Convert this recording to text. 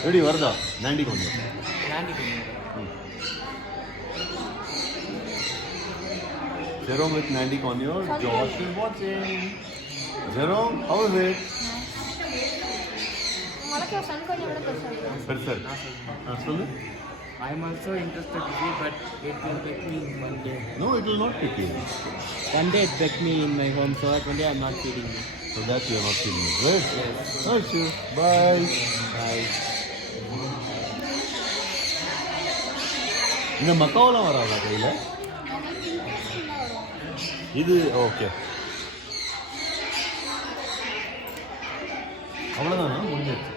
எப்படி வருதா நாண்டி கொஞ்சம் Jerome with Nandi conure. Josh is watching. Jerome, how is it? I am also interested to see, but it will take me one day. No, it will not take you. One day it take me in my home, so that one day I am not feeding me. So that you are not feeling it, right? Yes. Thank you. Bye. Bye. இந்த மக்காவெல்லாம் வராதா கையில் இது okay அவ்வளோதானா முடிஞ்சிருச்சு